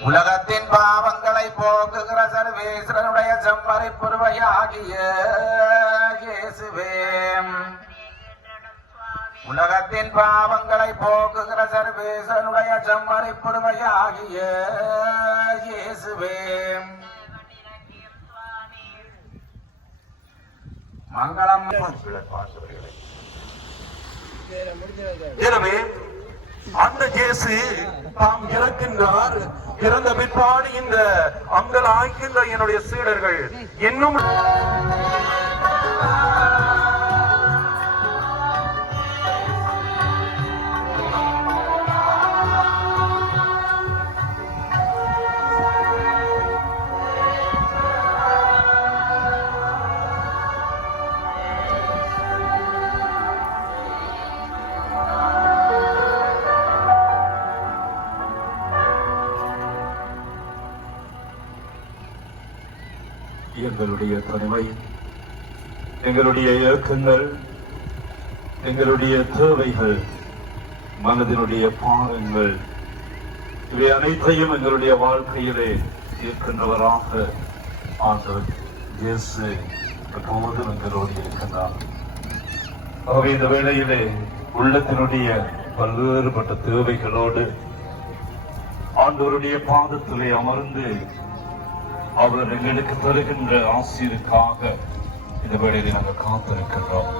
உலகத்தின் பாவங்களை போக்குகிற சர்வேஸ்வரனுடைய செம்மறை புருவையாகிய உலகத்தின் பாவங்களை போக்குகிற சர்வேஸ்வரனுடைய செம்மறை புருவையாகிய இயேசுவே. மங்களம். எனவே அந்த இயேசு தாம் இறக்கின்றார் இறந்த பிற்பாடு இந்த அங்கல் ஆகின்ற என்னுடைய சீடர்கள் இன்னும் எங்களுடைய தனிமை எங்களுடைய இயக்கங்கள் எங்களுடைய தேவைகள் மனதினுடைய பாகங்கள் இவை அனைத்தையும் எங்களுடைய வாழ்க்கையிலே இருக்கின்றவராக ஆண்டவர் இயேசு எப்போதும் எங்களோடு இருக்கின்றார். ஆகவே இந்த வேளையிலே உள்ளத்தினுடைய பல்வேறுபட்ட தேவைகளோடு ஆண்டவருடைய பாதத்திலே அமர்ந்து அவர் எங்களுக்கு தருகின்ற ஆசிரியருக்காக இந்த வேளையிலே நாங்கள் காத்திருக்கின்றோம்.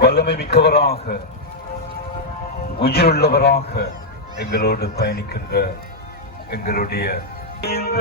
வல்லமை மிக்கவராக உயிருள்ளவராக எங்களோடு பயணிக்கின்ற எங்களுடைய இந்த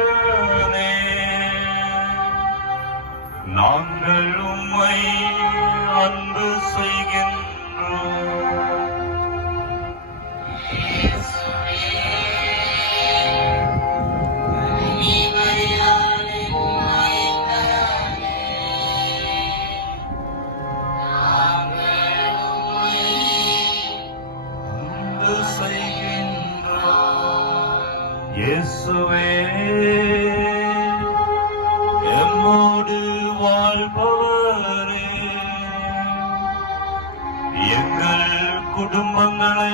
இயேசுவே எம்மோடு வாழ்பவரே. எங்கள் குடும்பங்களை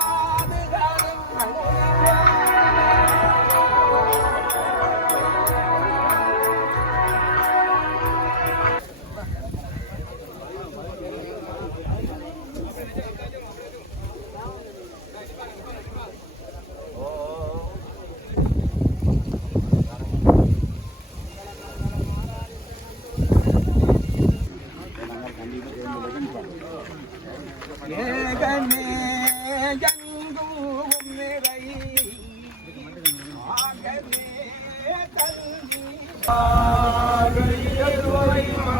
மன்றாடும்